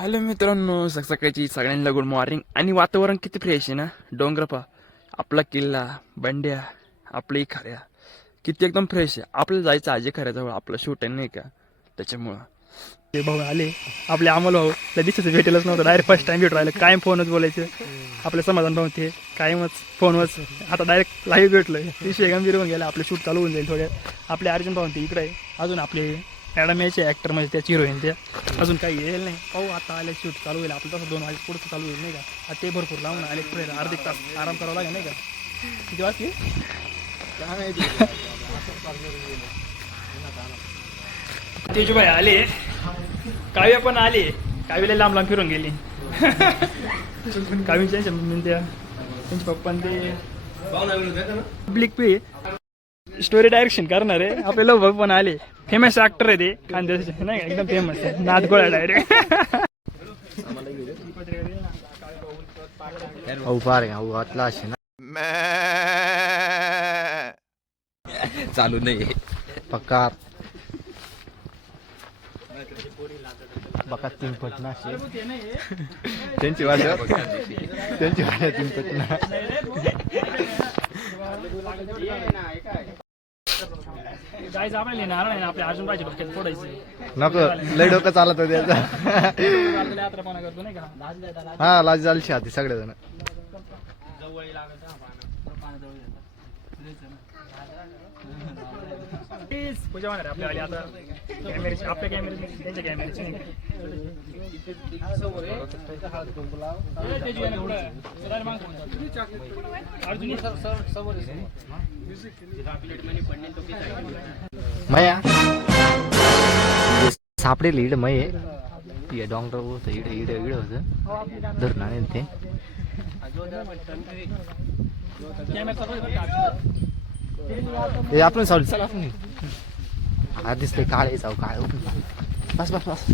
Hello मित्रांनो, सकाळची सगळ्यांना गुड मॉर्निंग. आणि वातावरण किती फ्रेश आहे ना. डोंगर पा, आपला किल्ला, बंड्या, आपली खऱ्या किती एकदम फ्रेश आहे. आपल्याला जायचं आजी खऱ्याजवळ, आपलं शूट आहे नाही का, त्याच्यामुळं ते भाऊ आले आपले अमोल भाऊ. त्या दिवशी भेटेलच नव्हतं, डायरेक्ट फर्स्ट टाइम भेट राहिलं. कायम फोनच बोलायचं आपलं समाधान भाऊ, ते कायमच फोनवरच. आता डायरेक्ट लाईव्ह भेटलोय, विषय गंभीर होऊन गेला. आपलं शूट चालू होऊन जाईल थोड्या. आपले अर्जुन भाऊ ते इकडे आहे. अजून आपले मॅडम यायचे ॲक्टर म्हणजे त्याची हिरोईन त्या अजून काही येईल नाही. पाहू आता आले, शूट चालू होईल आपलं. तसं 2 वाजे पुढचं चालू होईल नाही का. आता ते भरपूर लावून आले, पुढे अर्धे तास आराम करावा लागेल नाही का. किती वाजते तेजूभाई आले, काव्य पण आले. काव्याला लांब लांब फिरून गेली. काव्याच्या मम्मी त्यांचे पप्पा ते पब्लिक पे स्टोरी डायरेक्शन करणार आहे. आपले लव पण आले, फेमस ऍक्टर आहे ते खानदेशाचे नाही का, एकदम फेमस आहे. नादगोळा डायरेक्ट चालू नाही पक्का बका 3 पटना त्यांची भाषा 3 पटना. जायचं आपल्याला येणार नाही. आपल्या अर्जुन पाहिजे डोक्यात फोडायचं नको, लय डोकं चालत होते यात्रापणा करतो नाही का. हा लाज झाली आधी सगळेजण. पूजा होणार आपल्या आली आता. कॅमेऱ्याची, आपल्या कॅमेऱ्याची, त्यांच्या कॅमेऱ्याची नाही मया सापडे लीड मय डोंगर होतं इड इड इड होतं धरणा ते आपण सावली. चला आपण हा दिसते काळे जाऊ काळे. बस बस बस.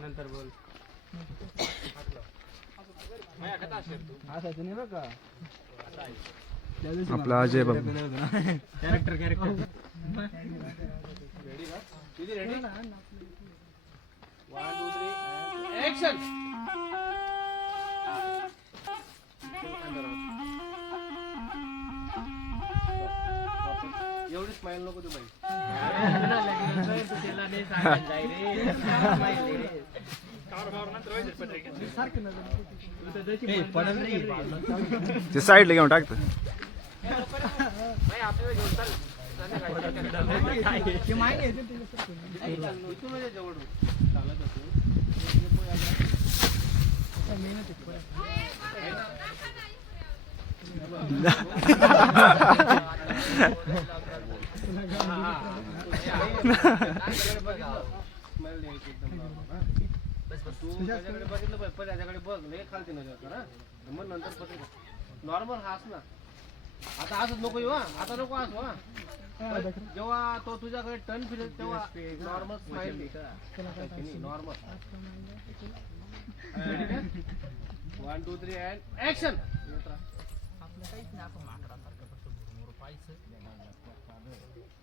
नंतर बोल. आपला अजय बाबू कॅरेक्टर एवढी स्माइल नको तू बाई. ते साईडला घेऊन टाकतं. त्याच्याकडे बघितलं पाहिजे, पण त्याच्याकडे बघ लय खालती नजर करा. मग नंतर नॉर्मल हास ना. आता असंच नको येऊ. आता नको असू. जेव्हा तो तुझ्याकडे टर्न फिरेल तेव्हा normal smile normal. 1 2 3 and action.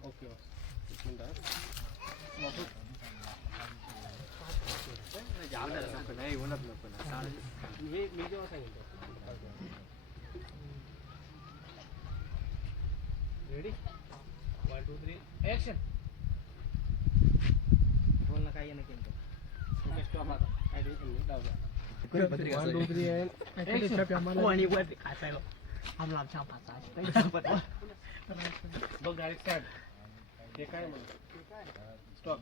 Okay नाही होणार नको ना. मी जेव्हा सांगितलं रेडी 1 2 3 ऍक्शन. बोल ना काय येणं केलं ओके स्टॉप. आता काय टेन्शन नाही. जाऊ द्या. 1 2 3 बघ डायरेक्ट स्टार्ट. ते काय म्हणतो स्टॉप.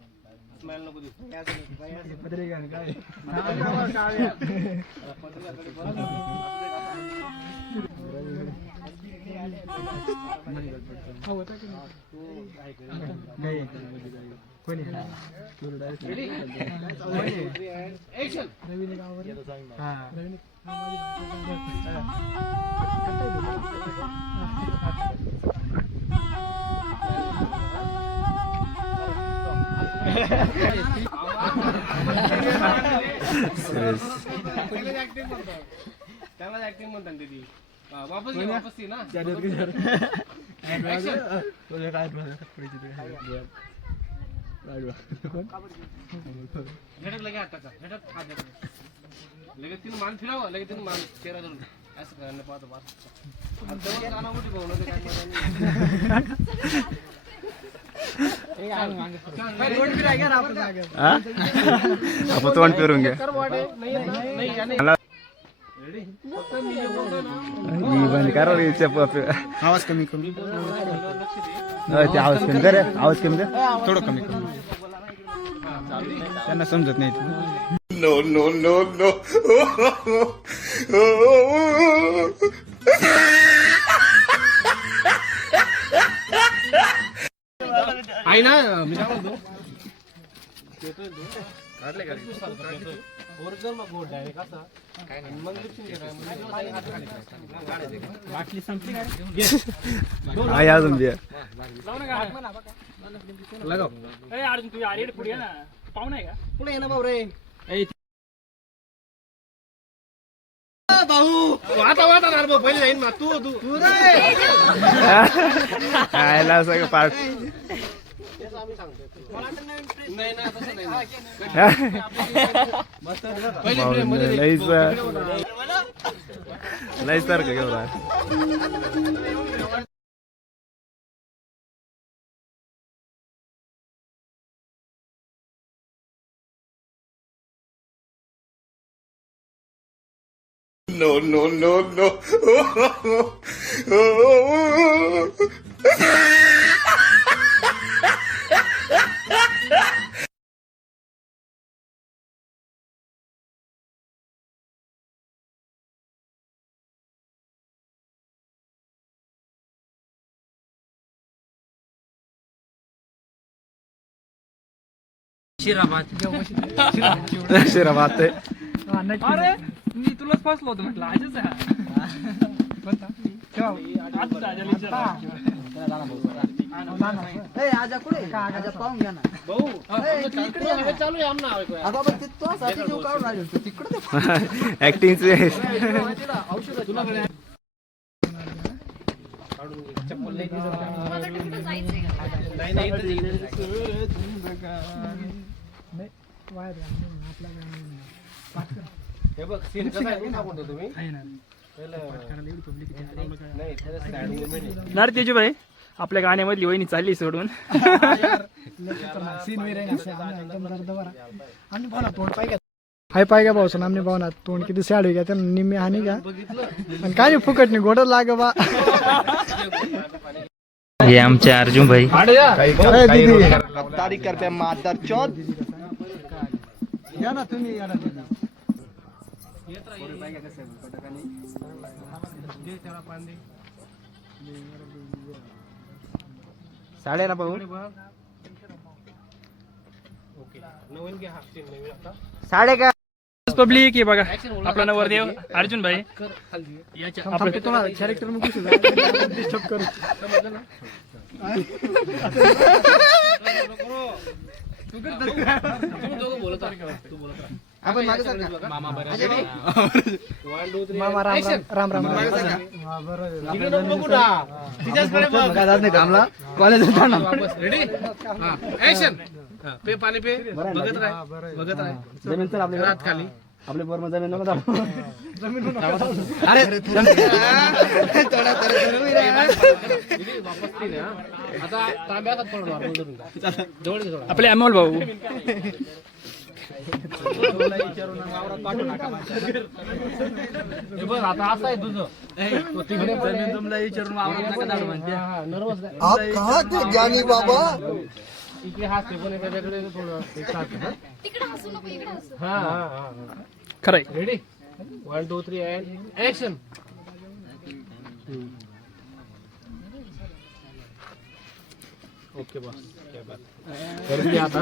स्माइल नको दिसू. त्याला ऍक्टिंग म्हणतात दीदी. वापस ये, वापस ये ना. झटक लगे हात टाका, झटक हात टाका. लगेच तिने मान फिरावं, लगेच तिने मान चेहरा धरून असं करायला पाहतो बस. आता तेव्हा काना मोठी भाऊ नव्हते काय आपण तोंड फिरून घ्या. बंद करा आवाज कमी कमी आवाज कमी कर आवाज कमी कर थोडं कमी कमी त्यांना समजत नाही. नो नो नो नो आहे ना मी काय म्हणतो ओरिजिनल मग गोड आहे कसा काय नाही मग लिप्सिंग बाटली संपली काय आहे अजून बिया लगाव ए अर्जुन तू यार पुढे ना पाहुणा आहे का पुढे ये ना भाऊ रे भाऊ वाता वाता नार भाऊ पहिले जाईन ना तू तू तू रे आयला सगळं पार्ट नाही ना तसं नाही पहिले मध्ये लई सारखं घेऊन No, no, no, no. शिराबाद अरे मी तुलाच फसलो होतो म्हटलं आजच चालू आहे आमना ऍक्टिंग हे बघ सीन कसा आहे सांगून दे तुम्ही नार तेजूभाई आपल्या गाण्यामधली वहिनी चालली सोडून हाय पाय का भाऊ आमने भावना तोंड किती सॅड हो गया त्या निम्मे हानी का आणि काय नाही फुकट नाही गोड लाग बा हे आमचे अर्जुन भाई तारीख करते मादर चौथ या ना तुम्ही या ना साडे ना भाऊ नवीन घ्या हा सीन नवीन आता साडे का पब्लिक हे बघा आपला नवरदेव अर्जुन भाई कॅरेक्टर आपण मामा राम राम राम कामला कॉलेज रेडी ऍक्शन पे पाणी पे बघत राह जमीन तर आपल्या रात खाली आपल्या बोर मध्ये जमीन नको वापस तीन आता तांब्यात पडणार जवळ जवळ आपले अमोल भाऊ बघ आता असं आहे तुझं तुमला विचारून नर्वस ज्ञानी बाबा इकडे हात पण त्याच्याकडे थोडं तिकडे हसू नको इकडे हसू हा खरंय ready 1 2 3 and action okay boss तर मी आता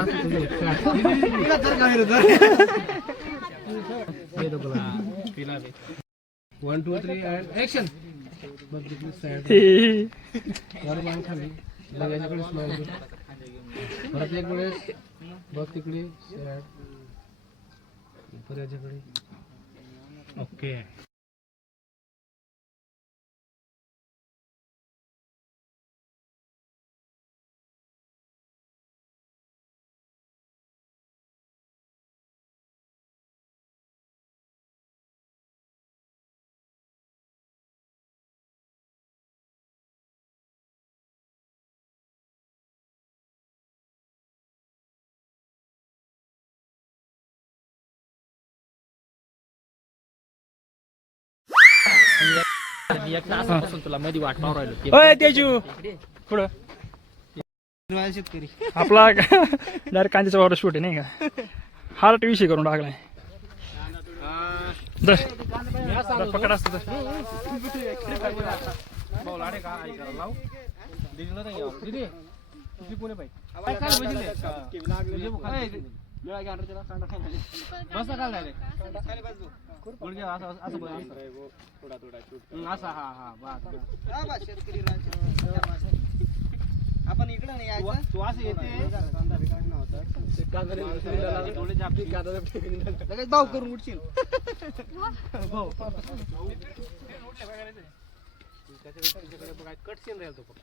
one two three and action बघ तिकडे सॅड वर मान खाली बघ याच्याकडे स्माइल परत एक वेळेस बघ तिकडे सॅड परत याच्याकडे ओके तुला मध्ये वाट पाहू राहिलो अय तेजू पुढं आपला डायरेक्ट कांद्याचा वावर शूट आहे नाही का हार्ट विषय करून टाकलाय पकड असत भाऊ लाडे का ऐकायला लाव दीदीला नाही यावं. दीदी तुझी कोणी पाहिजे काय काय बसले बस काल डायरेक्ट गुडघे असं असं असा हा हा बस आपण इकडे नाही यायचं. तू असं येते लगेच भाव करून उठशील. कट सीन राहील तो फक्त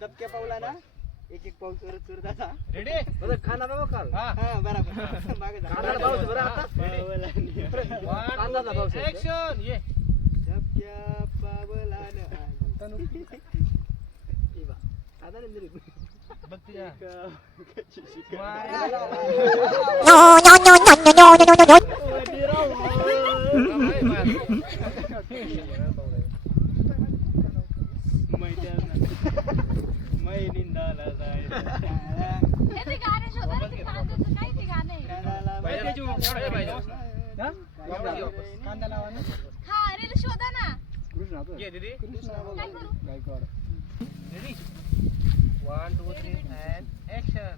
दबक्या पावला ना एक एक पाऊल करत करत असा रेडी खाना बाबा काल बरोबर मागे जा. ऍक्शन ये दबक्या पावला हे ते गाणं शोधा ना, ते कांद्याचं काय ते गाणं आहे? कांदा लावा ना. हा रील शोधा ना. ये दीदी काय करू? रेडी 1 2 3 अँड ऍक्शन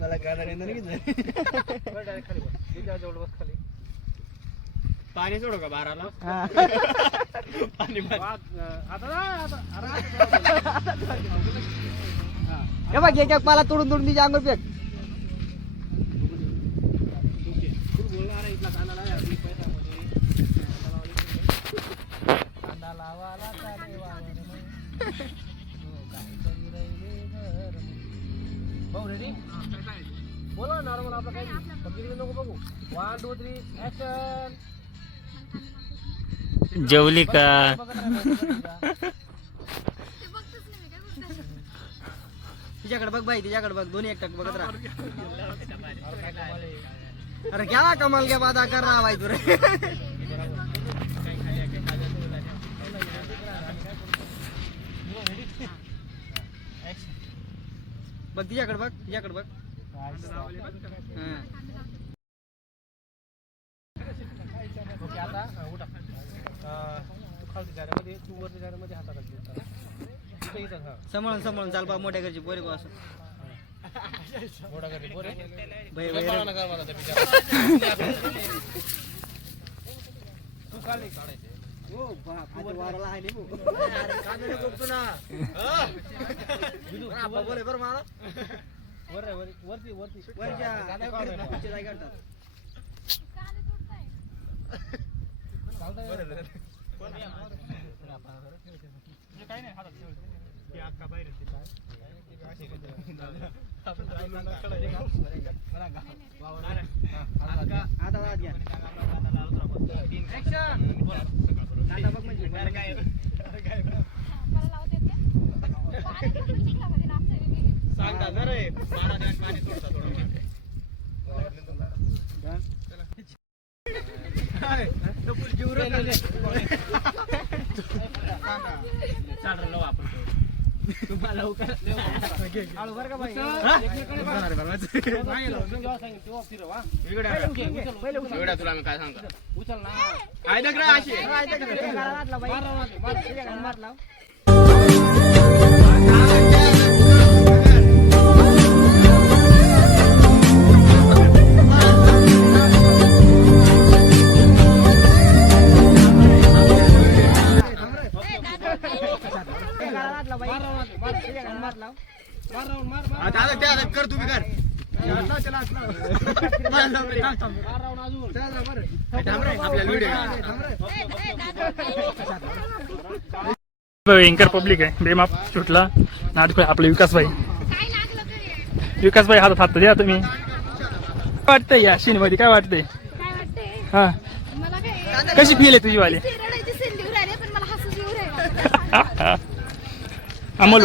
मला गाडा नाही डायरेक्ट खाली बस दीदी जवळ बस खाली पाणी सोडू का बाराला पाणी हे बघ एक एक पाला तोडून तोडून तिच्या अंगावर फेक. भाऊ रेडी बोला नॉर्मल आपलं काही बघितलं नको बघू 1 2 3 ऍक्शन जेवली का ते बघतच नाही मी, काय बोलते? तिच्याकडे बघ बाई तिच्याकडे बघ दोन्ही एकटक बघत राहा. अरे क्या कमाल क्या बात कर रहा भाई तू रे. बघ तिच्याकडे बघ तिच्याकडे बघ. ओके आता उठा तू खालती जाण्यामध्ये तू वरती जाण्यामध्ये हाताला इथं इथं हा सांभाळून सांभाळून चाल बा मोठ्या घरची पोरे बा असं. मोठा करी बोरे बाई बाई तू खाली काढायचे हो बाप आज वाराला आहे नी भाऊ. कांदे गोपतो ना हा बोले बरं मला वर वरती वरती वरच्या कांदे काढायचे पुढच्या जागी काढतात. गाणं तोडताय. काही नाही हातात ठेवायचं. मला लावते ते. पाणी किती चिखलामध्ये नाचते मी. तुला मी काय सांगतो उचल ना कर तुम्ही कर भयंकर पब्लिक आहे बेमाप शूटला नाटक आपले विकासभाई काय लागलं तरी विकासभाई हातात हात द्या तुम्ही काय वाटतंय या सीन मध्ये काय वाटतंय काय वाटतंय हा मला काय कशी फील आहे तुझी वाली रडायची संधी राहिले पण मला हसूच येऊ राहिलं अमोल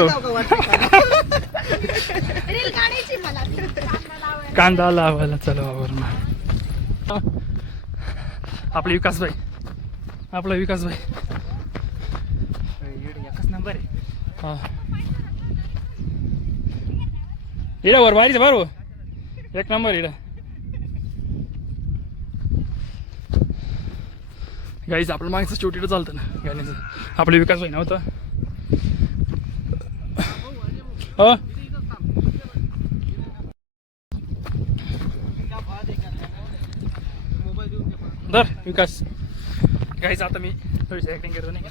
रील काढायची मला ती. कांदा लावायला. कांदा लावायला चला आपले विकासभाई आपला विकासभाई एकच नंबर आहे हा इडा वर बारीच बरोबर एक नंबर इडा गाईच आपलं मागचं शूट इथं चालतं ना गाण्याचं आपले विकासभाई नव्हतं हो धर विकास काहीच आता मी थोडीशी ऍक्टिंग करतो नाही का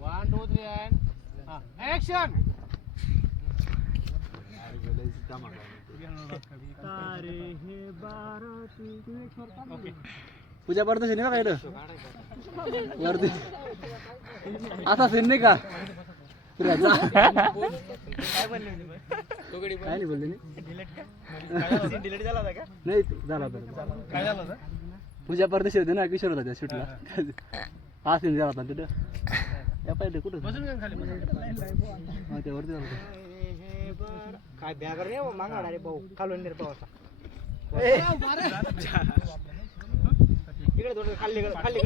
one two three and action पूजा पडतो नाही ना काय वरती असा सीन नाही का काय नाही बोलले नाही झाला काय झालं होतं? पूजा परदेशी होती ना किशोर होता त्या शूटला हा सीन झाला होता तिथं त्या पाहिजे कुठं हा ते वरती झालं होतं. काय बॅगर नाही मागा रे भाऊ खालून निर्भावाचा इकडे थोडं खाल्ली खाल्ली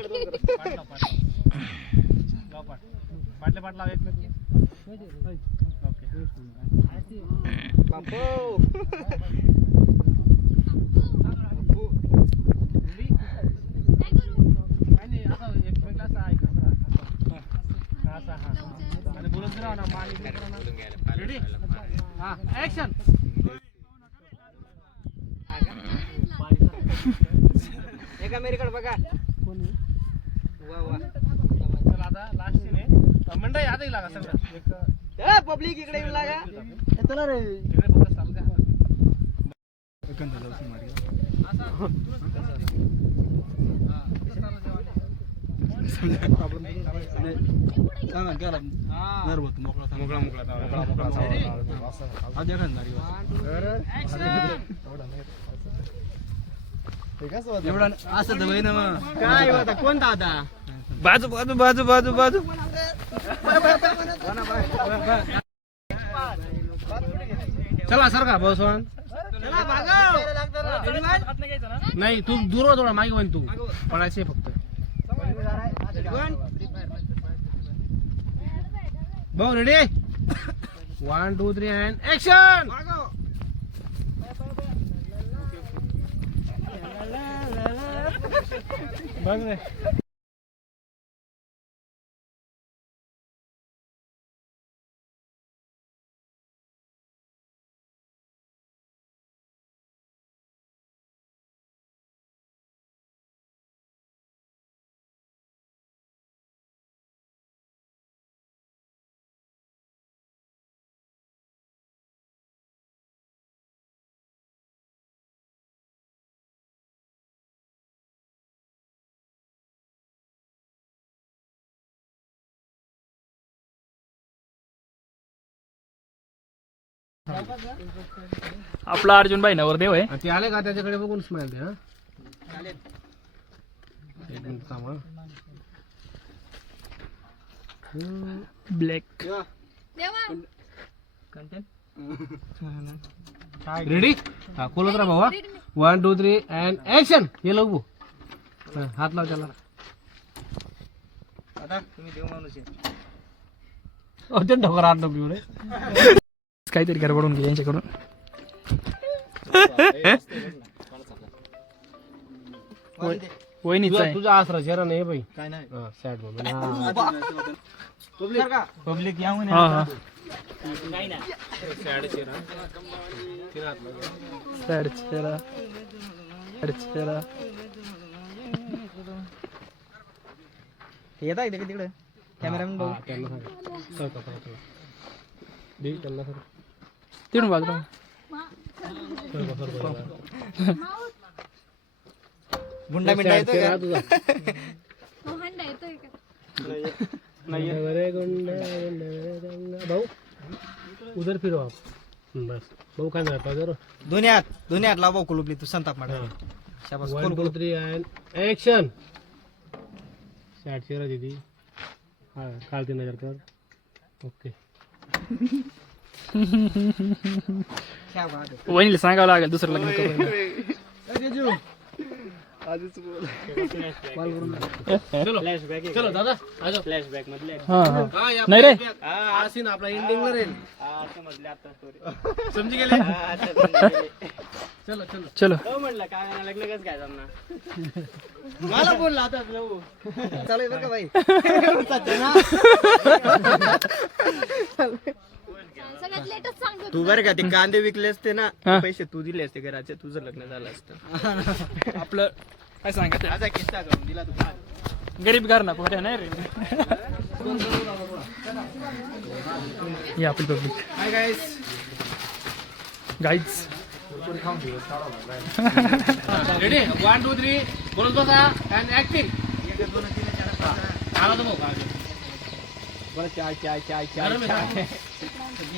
पाटले पाटला एकमेक बापू काय करू आणि असं एकमेकला असं ऐकत असा हा आणि बोलत राहा ना मानी रेडी हा ऍक्शन एका मेरीकडे बघा वा वा चला आता लास्ट सीन आहे मंडई आता लागा सगळं एक पब्लिक इकडे येऊ लागा चला रे तिकडे फक्त चालू द्या मोकळा एवढा असं तर ना मग काय होता कोणता आता बाजू बाजू बाजू बाजू बाजू चला सर का बसवन नाही तू दूर हो थोडा मागे वन तू पडायचे फक्त भाऊ रेडी 1 2 3 अँड ऍक्शन बघ रे आपला अर्जुन भाई नवर देव आहे. आणि ते आले का त्याच्याकडे बघून स्माइल दे. हा एक मिनिट थांब हा. ब्लॅक देवा रेडी? हा खोलत राहा भावा. 1 2 3 अँड ऍक्शन. ये लघु हात लाव त्याला. दादा तुम्ही देव माणूस आहे. ते ढोकर हात नको रे. काहीतरी गडबडून घे यांच्याकडून. वहिनीच आहे. तुझा आसरा चेहरा नाही बाई. काय नाही सॅड म्हणून. पब्लिक या म्हणे हा हा काही नाही सॅड चेहरा. सॅड चेहरा सॅड चेहरा. येत आहे तिकडे कॅमेरामॅन भाऊ. त्यांना सांग. दे त्यांना सांग. तिकडून बाजूला गुंडा मिंडा येतोय का? तुझा हो हंडा येतोय का? भाऊ उधर फिरो आप. बस भाऊ काय नाही पाहिजे. दोन्ही हात लाव भाऊ कुलुपली तू संताप मार. शाबास 1 खोल 2 खोल. 3 अँड ऍक्शन. सॅड चेहरा दीदी. हा खालती नजर कर. ओके. क्या बात आहे. वहिनीला सांगावं लागेल दुसरं लग्न करून. चलो दादा आजो. फ्लॅशबॅक मधले हा हा हा या नाही रे. हा सीन आपला एंडिंगला राहील. समजले आता स्टोरी. समजी गेले. चलो चलो. चलो हो म्हटलं काय लग्न कसं काय जमणार. मला बोलला आता लवू चालू आहे बरं का भाई. सगळ्यात लेटेस्ट सांगतो तू बरं का ते कांदे विकले असते ना हा. पैसे तू दिले असते घराचे तुझं लग्न झालं असतं. आपलं काय सांगत माझा किस्सा करून दिला तू. गरीब घर ना पोट्या नाही रे. ही आपली public hi guys. Guys. Ready 1 2 3 बोलत बसा अँड ऍक्टिंग. आला तो भाऊ. चाय चाय चाय गरम आहे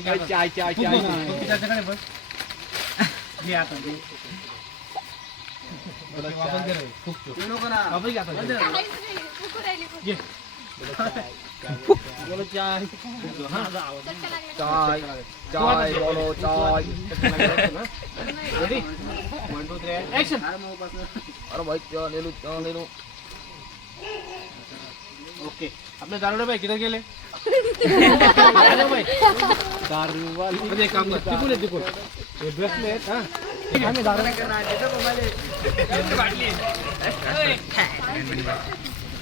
का? चाय चाय तू बोल. तू त्याच्याकडे बस. घे आता घे. वापस घे रे. खूप खूप. वापस घे आता. काहीच नाही उकू राहिली खूप. घे. Ready 1 2 3 action. ओके. आपले दारुडे भाई किधर गेले? दारूवाले एक काम कर. तिकून ये तिकून. हे बसले आहेत हा. आम्ही दारू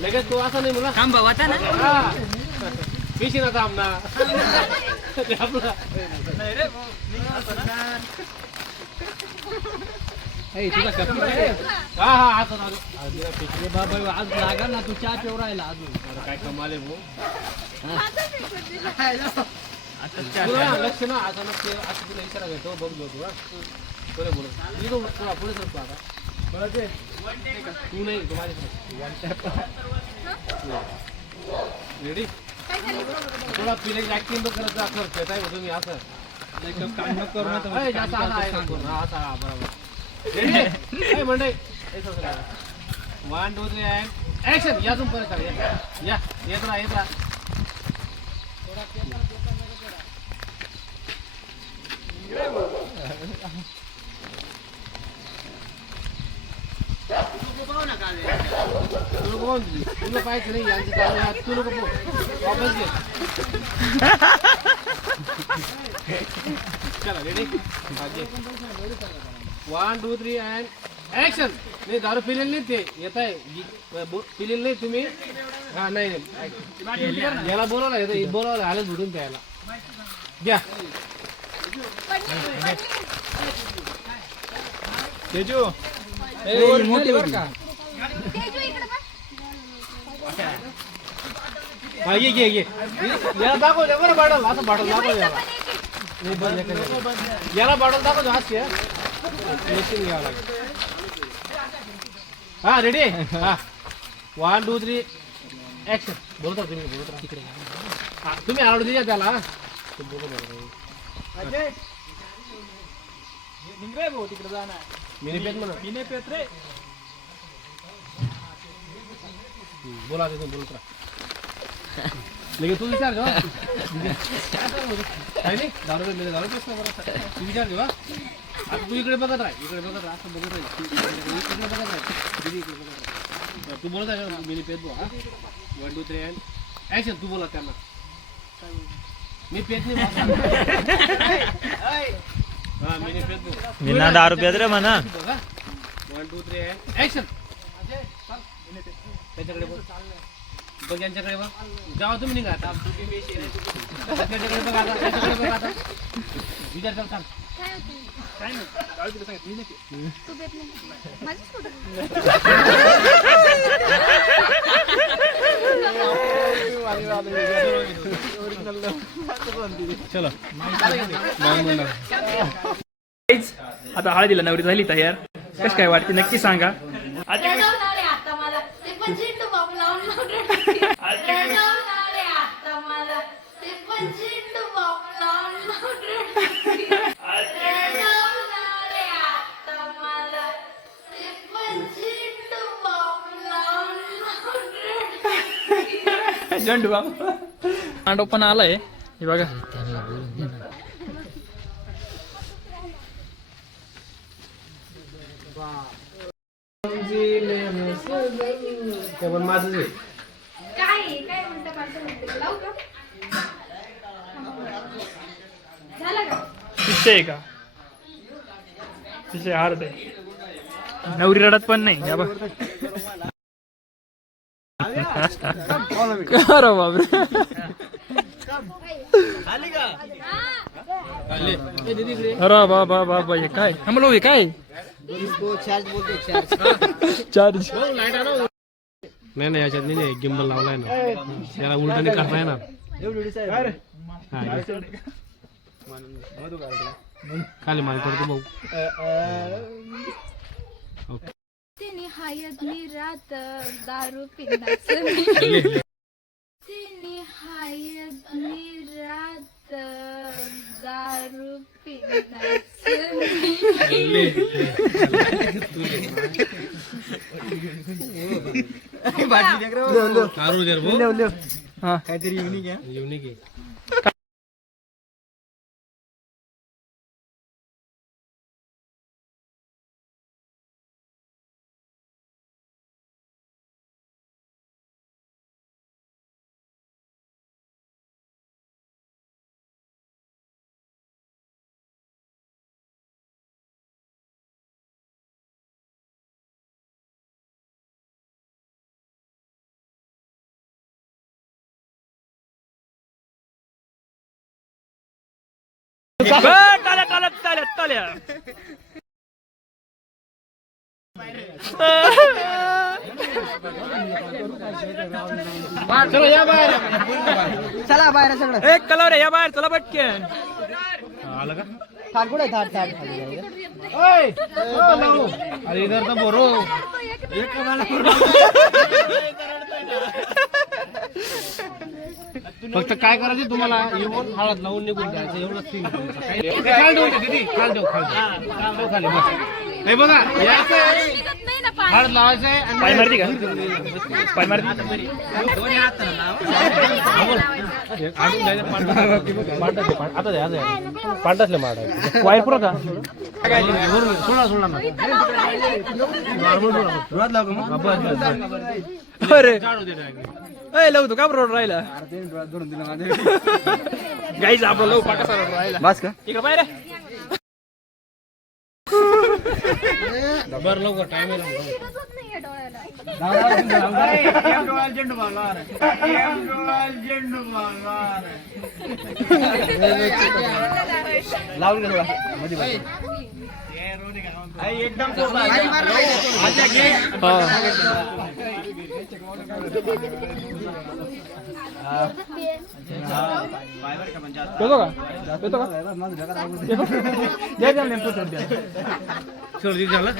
लगेच तो असा नाही म्हणा. थांबा वाचा ना. हा. पिशी ना थांब ना. ते आपला. ए, तुझा कपी आहे? हा हा असं दारू. बाबा आज लागा ना तू चहा पिऊ राहिला अजून. अरे काय कमाल आहे भाऊ. तुला लक्ष ना आता नक्की आता तुला इशारा घेतो बघ जो तू. बरे बोल. मी तो तुला पुढे सरतो आता. बरं ते तू नाही तुम्हाला रेडी. थोडा फिलिंग ऍक्टिंग तो करत जा. करत आहे तुम्ही असं काम न करू ना. जास्त आता आहे नको. हा आता बरोबर. Ready A Mandai. 1 2 3 and action. या तुम परत या येत राहा येत राहा. तू नको तुला पाहायचं नाही यांची चालू आहे. तू नको पाहू. वापस घे. चला रेडी 1 2 3 अँड ऍक्शन. नाही दारू पिलेलं नाही ते येत आहे. पिलेलं नाही तुम्ही. हा नाही याला बोलावलं बोलावलं आलं बुडून प्यायला घ्या. तेजू तेजू मोठी बरं का. इकडे बघ. हा ये घे घे. याला दाखव दे बरं बाटल. असं बाटल दाखव याला. नाही बरं याला बाटल दाखव दे. हास्य मशीन घ्यावं लागेल. हा रेडी. हा 1 2 3 ऍक्शन. बोलता तुम्ही बोलत राहा. तिकडे तुम्ही आवड द्या त्याला. निघ भाऊ तिकडे जाणार मिनी पेत म्हणा मी नाही पेत रे. बोला तिथून बोलत राहा लेकिन तू विचार जेव्हा काय नाही दारू पेत दारू पेत ना बरं तू विचार जेव्हा आता तू इकडे बघत राह इकडे बघत राहा असं बघत राह इकडे बघत राह दीदी इकडे बघत राह तू बोलत आहे मिनी पेत बो हा 1 2 3 अँड ॲक्शन तू बोला त्यांना मी पेत नाही हा मिनी पेत बो मी ना दारू पेत रे म्हणा 1 2 3 अँड ॲक्शन त्याच्याकडे बोल बघ यांच्याकडे बघ जेव्हा तुम्ही निघा आता त्याच्याकडे बघ आता त्याच्याकडे बघ आता विचार कर सांग काय होतं? काय तुला सांगत मी नाही पेत. तू पेत नाही. माझीच फोटो. चलो Guys, आता हळदीला नवरी झाली तयार. कशी काय वाटते नक्की सांगा. पेटवणार आहे आता मला. ते पण झेंडू बाम लावून पेटवणार आहे आता मला. ते पण झेंडू बाम लावून पेटवणार आहे आता मला. ते पण झेंडू बाम लावून झंडू बाम मांडव पण आलाय हे बघा. ते पण माझं काय म्हणता पाहिजे लावू का झाला का शिष्य आहे का शिष्य हारत आहे. नवरी रडत पण नाही या बघ. अरे बापरे अरे बाबा बाबा हे काय आम्हाला हे काय चार्ज नाही नाही याच्यात नाही गिंबल लावलाय ना याला उलटाने करता येणार खाली माल करतो भाऊ तिने हायत मी रात दारू पिण्याचं तिने हायत मी रात दारू पिण्याचं हा काहीतरी युनिक आहे. युनिक आहे ताल्या चलो या बाहेर चला बाहेर सगळं. एक कलर आहे या बाहेर चला पटकन. आलं का थाट कुठे थाट थाट अरे इधर तर बोरो फक्त काय करायचं तुम्हाला येऊन हळद लावून निघून जायचं एवढंच सीन खाली ठेवते दीदी खाली ठेव खाली बस हे बघा यायचं आहे, निघत नाही ना पाणी. हळद लावायचं आहे आणि पाय मारती का पाय मारती पांढरले माड वायर पुरा का सोडा सोडा ना अरे ए लव तू का रोड राहिला गाईज आपला लव पाका रोड राहिला बस का इकडे पाय रे बरं लवकर टाइम आहे निघतच नाहीये डोळ्याला. लावली ना येतो का येतो का द्या द्या नेमकं सोड द्या सर्दी झालं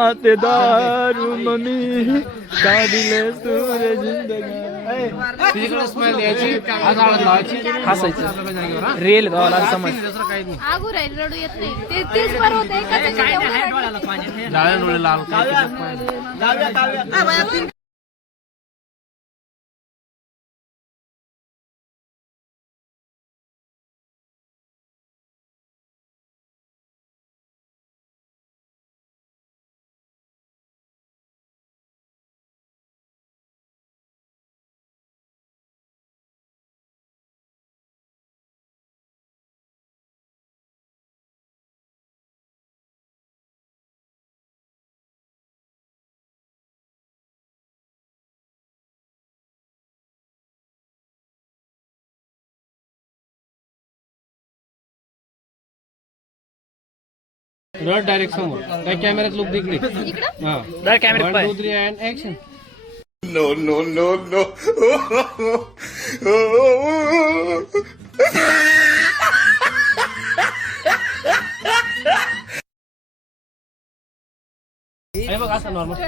आते दारू मम्मी काढिले सूर्य जिंदगा तिच्याकडे स्माइल यायची आज हळद लावायची हसायचं रिअल गावाला समज दुसरं काही नाही आगू राहील रडू येत नाही तेच बरं होतं डाव्या डोळे लाल रड डायरेक्ट समोर काय कॅमेऱ्यात लुक तिकडे हा डायरेक्ट कॅमेरा 1 2 3 अँड ऍक्शन हे बघ असं नॉर्मल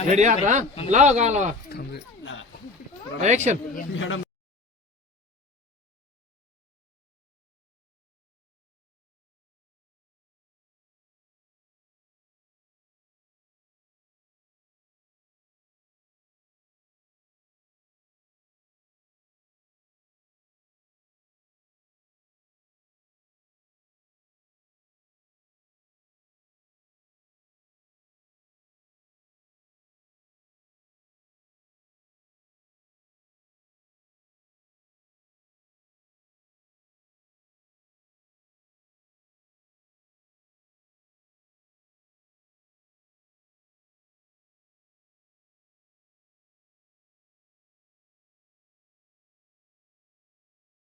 रेडी आता लावा का लावा ऍक्शन